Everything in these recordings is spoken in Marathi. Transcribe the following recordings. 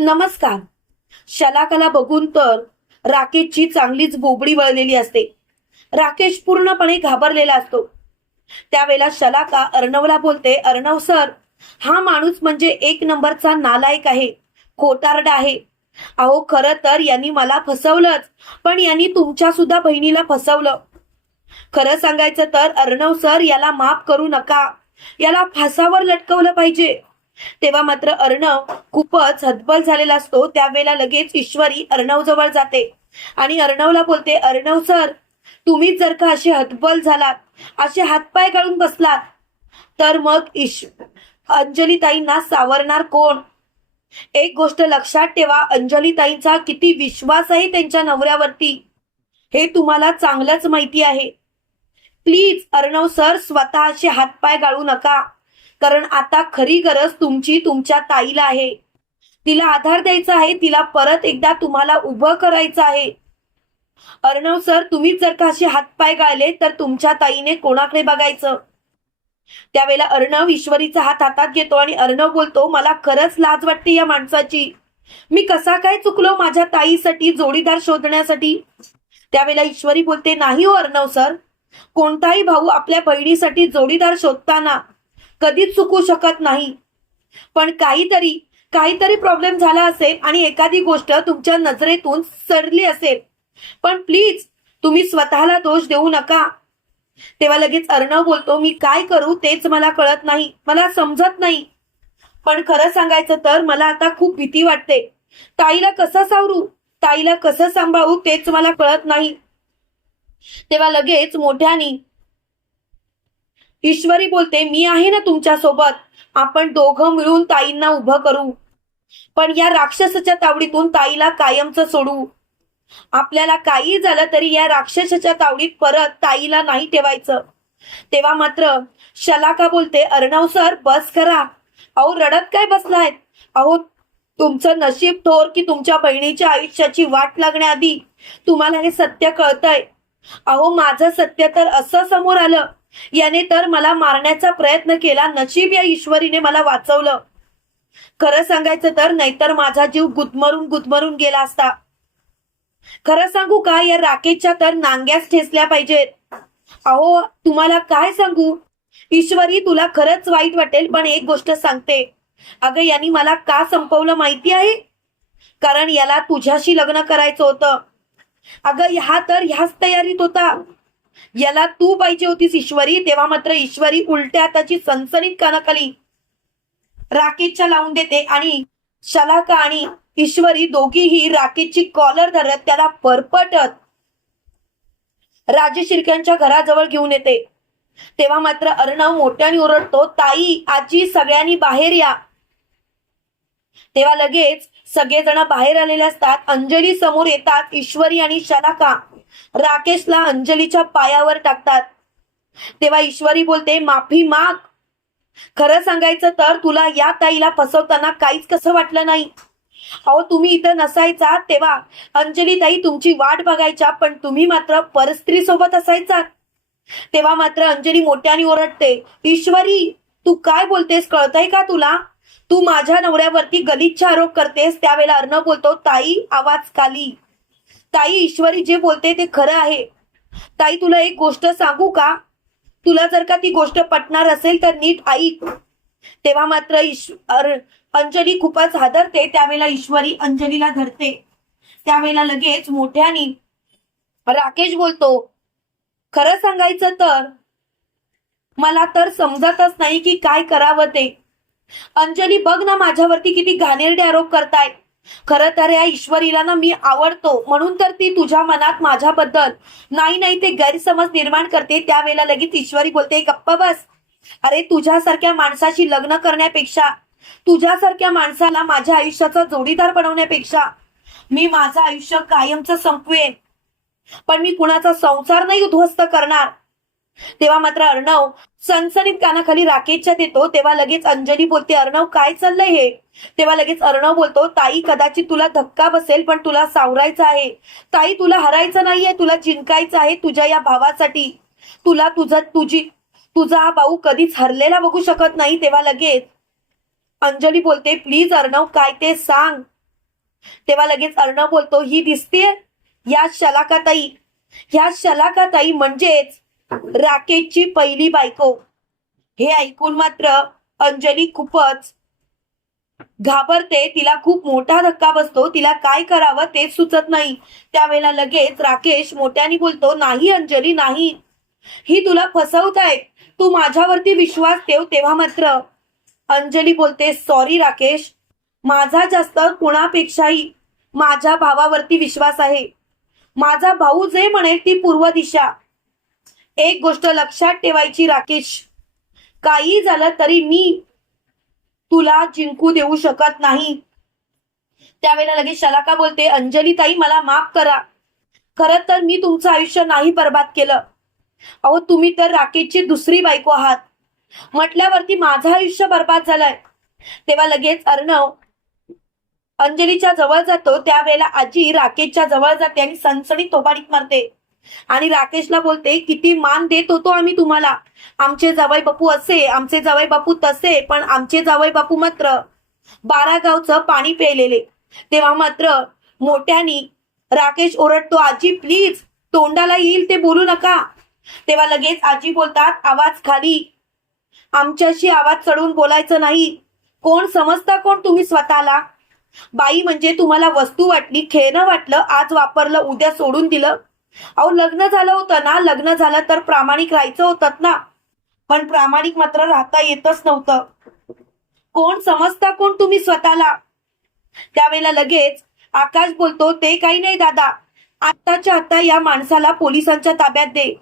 नमस्कार. शलाकाला बघून तर राकेशची चांगलीच बोबडी वळलेली असते. राकेश पूर्णपणे घाबरलेला असतो. त्यावेळेला शलाका अर्णवला बोलते अर्णव सर हा माणूस म्हणजे एक नंबरचा नालायक आहे खोटारडा आहे. अहो खरं तर यांनी मला फसवलंच पण यांनी तुमच्या सुद्धा बहिणीला फसवलं. खरं सांगायचं तर अर्णव सर याला माफ करू नका. याला फासावर लटकवलं पाहिजे. तेव्हा मात्र अर्णव खूपच हतबल झालेला असतो. त्यावेळेला लगेच ईश्वरी अर्णव जवळ जाते. आणि अर्णवला बोलते अर्णव सर तुम्हीच जर का असे हतबल झालात असे हातपाय गाळून बसलात तर मग ईश अंजलीताईंना सावरणार कोण? एक गोष्ट लक्षात ठेवा अंजलीताईंचा किती विश्वास आहे त्यांच्या नवऱ्यावरती. हे तुम्हाला चांगलंच माहिती आहे. प्लीज अर्णव सर स्वतःचे हातपाय गाळू नका. कारण आता खरी गरज तुमची तुमच्या ताईला आहे. तिला आधार द्यायचा आहे तिला परत एकदा तुम्हाला उभं करायचं आहे. अर्णव सर तुम्हीच जर का असे हातपाय गाळले तर तुमच्या ताईने कोणाकडे बघायचं? त्यावेळेला अर्णव ईश्वरीचा हात हातात घेतो आणि अर्णव बोलतो मला खरंच लाज वाटते या माणसाची. मी कसा काय चुकलो माझ्या ताईसाठी जोडीदार शोधण्यासाठी? त्यावेळेला ईश्वरी बोलते नाही हो अर्णव सर. कोणताही भाऊ आपल्या बहिणीसाठी जोडीदार शोधताना कधीच चुकू शकत नाही. पण काहीतरी काहीतरी प्रॉब्लेम झाला असेल आणि एखादी गोष्ट तुमच्या नजरेतून सरली असेल. पण प्लीज तुम्ही स्वतःला दोष देऊ नका. तेव्हा लगेच अर्णव बोलतो मी काय करू तेच मला कळत नाही मला समजत नाही. पण खरं सांगायचं तर मला आता खूप भीती वाटते. ताईला कसं सावरू? ताईला कसं सांभाळू तेच मला कळत नाही. तेव्हा लगेच मोठ्यानी ईश्वरी बोलते मी आहे ना तुमच्यासोबत आपण दोघं मिळून ताईंना उभं करू. पण या राक्षसाच्या तावडीतून ताईला कायमचं सोडू. आपल्याला काही झालं तरी या राक्षसाच्या तावडीत परत ताईला नाही ठेवायचं. तेव्हा मात्र शलाका बोलते अर्णव सर बस करा. अहो रडत काय बसलायत? अहो तुमचं नशीब थोर की तुमच्या बहिणीच्या आयुष्याची वाट लागण्याआधी तुम्हाला हे सत्य कळतंय. अहो माझं सत्य तर असं समोर आलं. याने तर मला मारण्याचा प्रयत्न केला नशीब या ईश्वरीने मला वाचवलं. खरं सांगायचं तर नाहीतर माझा जीव गुदमरून गुदमरून गेला असता. खरं सांगू का या राकेशच्या तर नांग्याच ठेचल्या पाहिजेत. अहो तुम्हाला काय सांगू? ईश्वरी तुला खरंच वाईट वाटेल पण एक गोष्ट सांगते. अगं यांनी मला का संपवलं माहिती आहे? कारण याला तुझ्याशी लग्न करायचं होतं. अगं ह्या तर ह्याच तयारीत होता. याला तू पाहिजे होतीस ईश्वरी तेव्हा मात्र ईश्वरी उलट्या हाताची सनसनीत कानाखाली राकेशच्या लावून देते आणि शलाका आणि ईश्वरी दोघीही राकेशची कॉलर धरत त्याला परपटत राजे शिर्क्यांच्या घराजवळ घेऊन येते. तेव्हा मात्र अर्णव मोठ्याने ओरडतो ताई आजी सगळ्यांनी बाहेर या. तेव्हा लगेच सगळेजण बाहेर आलेले असतात. अंजली समोर येतात. ईश्वरी आणि शलाका राकेशला अंजलीच्या पायावर टाकतात. तेव्हा ईश्वरी बोलते माफी माग. खरं सांगायचं तर तुला या ताईला फसवताना काहीच कसं वाटलं नाही. अहो तुम्ही इथं नसायचा तेव्हा. अंजली ताई तुमची वाट बघायच्या पण तुम्ही मात्र परस्त्री सोबत असायचा तेव्हा मात्र अंजली मोठ्याने ओरडते ईश्वरी तू काय बोलतेस? कळतंय का तुला? तू माझ्या नवऱ्यावरती गलिच्छ आरोप करतेस त्यावेळेला अर्णव बोलतो ताई आवाज खाली. ताई ईश्वरी जे बोलते ते खरं आहे. ताई तुला एक गोष्ट सांगू का? तुला जर का ती गोष्ट पटणार असेल तर नीट ऐक. तेव्हा मात्र ईश्वर अंजली खूपच हादरते त्यावेळेला ईश्वरी अंजलीला धरते. त्यावेळेला लगेच मोठ्यानी राकेश बोलतो खरं सांगायचं तर मला तर समजतच नाही की काय करावं ते. अंजली बघ ना माझ्यावरती किती घाणेरडे आरोप करतायत. खर तर या ईश्वरीला ना मी आवडतो. म्हणून तर ती तुझ्या मनात माझ्याबद्दल नाही नाही ते गैरसमज निर्माण करते. त्यावेळेला लगेच ईश्वरी बोलते गप्पा बस. अरे तुझ्यासारख्या माणसाशी लग्न करण्यापेक्षा तुझ्यासारख्या माणसाला माझ्या आयुष्याचा जोडीदार बनवण्यापेक्षा मी माझं आयुष्य कायमचं संपवेन. पण मी कुणाचा संसार नाही उद्ध्वस्त करणार. तेव्हा मात्र अर्णव सनसनीत कानाखाली राकेशच्या देतो तेव्हा लगेच अंजली बोलते अर्णव काय चाललंय हे? तेव्हा लगेच अर्णव बोलतो ताई कदाचित तुला धक्का बसेल पण तुला सावरायचं आहे. ताई तुला हरायचं नाहीये तुला जिंकायचं आहे तुझ्या या भावासाठी. तुला तुझं तुझी तुझा हा भाऊ कधीच हरलेला बघू शकत नाही. तेव्हा लगेच अंजली बोलते प्लीज अर्णव काय ते सांग. तेव्हा लगेच अर्णव बोलतो ही दिसते या शलाकाताई या शलाकाताई म्हणजेच राकेशची पहिली बायको. हे ऐकून मात्र अंजली खूपच घाबरते. तिला खूप मोठा धक्का बसतो. तिला काय करावं तेच सुचत नाही. त्यावेळेला लगेच राकेश मोठ्याने बोलतो नाही अंजली नाही. ही तुला फसवत आहे. तू माझ्यावरती विश्वास ठेव तेव्हा मात्र. अंजली बोलते सॉरी राकेश. माझा जास्त कुणापेक्षाही माझ्या भावावरती विश्वास आहे. माझा भाऊ जे म्हणेल ती पूर्व दिशा. एक गोष्ट लक्षात ठेवायची राकेश. काही झालं तरी मी तुला जिंकू देऊ शकत नाही. त्यावेळेला लगेच शलाका बोलते अंजली ताई मला माफ करा. खर तर मी तुमचं आयुष्य नाही बर्बाद केलं. अहो तुम्ही तर राकेशची दुसरी बायको आहात. म्हटल्यावरती माझं आयुष्य बर्बाद झालंय. तेव्हा लगेच अर्णव अंजलीच्या जवळ जातो त्यावेळेला आजी राकेशच्या जवळ जाते आणि सणसणीत तोबाडीत मारते. आणि राकेशला बोलते किती मान देत होतो आम्ही तुम्हाला. आमचे जावई बापू असे आमचे जावई बापू तसे पण आमचे जावई बापू मात्र. बारा गावचं पाणी प्यायलेले. तेव्हा मात्र मोठ्यानी राकेश ओरडतो आजी प्लीज तोंडाला येईल ते बोलू नका. तेव्हा लगेच आजी बोलतात आवाज खाली. आमच्याशी आवाज चढवून बोलायचं नाही. कोण समजता कोण तुम्ही स्वतःला? बाई म्हणजे तुम्हाला वस्तू वाटली खेळणं वाटलं आज वापरलं उद्या सोडून दिलं. अहो लग्न झालं होतं ना लग्न झालं तर प्रामाणिक राहायचं होतं ना. पण प्रामाणिक मात्र राहता येतच नव्हतं. कोण समजता कोण तुम्ही स्वतःला? त्यावेळेला लगेच आकाश बोलतो ते काही नाही दादा. आत्ताच्या आता या माणसाला पोलिसांच्या ताब्यात दे.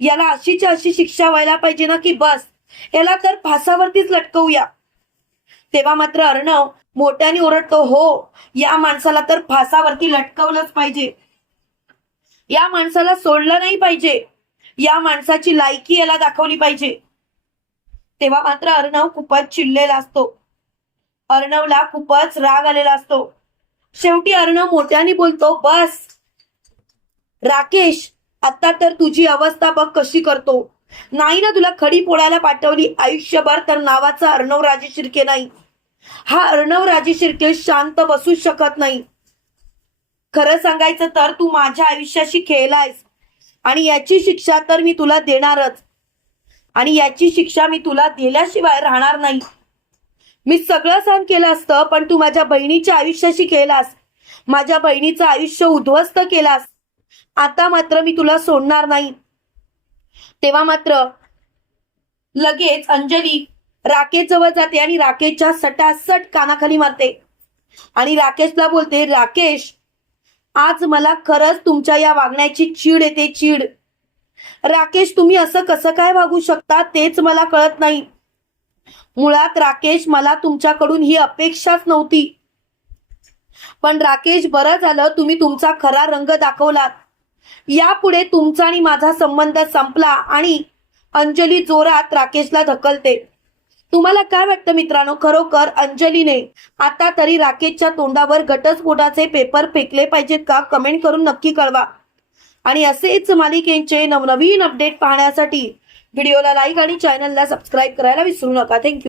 याला अशीच्या अशी शिक्षा व्हायला पाहिजे ना की बस. याला तर फासावरतीच लटकवूया. तेव्हा मात्र अर्णव मोठ्याने ओरडतो हो या माणसाला तर फासावरती लटकवलंच पाहिजे. या माणसाला सोडलं नाही पाहिजे. या माणसाची लायकी याला दाखवली पाहिजे. तेव्हा मात्र अर्णव खूपच चिडलेला असतो. अर्णवला खूपच राग आलेला असतो. शेवटी अर्णव मोठ्याने बोलतो बस. राकेश आता तर तुझी अवस्था बघ कशी करतो. नाही ना तुला खडी पोळायला पाठवली आयुष्यभर तर नावाचा अर्णव राजे शिर्के नाही. हा अर्णव राजे शिर्के शांत बसू शकत नाही. खरं सांगायचं तर तू माझ्या आयुष्याशी खेळलायस. आणि याची शिक्षा तर मी तुला देणारच. आणि याची शिक्षा मी तुला दिल्याशिवाय राहणार नाही. मी सगळं सहन केलं असतं पण तू माझ्या बहिणीच्या आयुष्याशी खेळलास. माझ्या बहिणीचं आयुष्य उद्ध्वस्त केलास. आता मात्र मी तुला सोडणार नाही. तेव्हा मात्र लगेच अंजली राकेश जवळ जाते आणि राकेशच्या सटासट कानाखाली मारते. आणि राकेशला बोलते राकेश आज मला खरंच तुमच्या या वागण्याची चीड येते चीड. राकेश तुम्ही असं कसं काय वागू शकता तेच मला कळत नाही. मुळात राकेश मला तुमच्याकडून ही अपेक्षाच नव्हती. पण राकेश बरं झालं तुम्ही तुमचा खरा रंग दाखवलात. यापुढे तुमचा आणि माझा संबंध संपला आणि अंजली जोरात राकेशला धकलते तुम्हाला काय वाटतं मित्रांनो? खरोखर अंजलीने आता तरी राकेशच्या तोंडावर घटस्फोटाचे पेपर फेकले पाहिजेत का? कमेंट करून नक्की कळवा. आणि असेच मालिकेचे नवनवीन अपडेट पाहण्यासाठी व्हिडिओला लाईक आणि चॅनलला सबस्क्राईब करायला विसरू नका. थँक्यू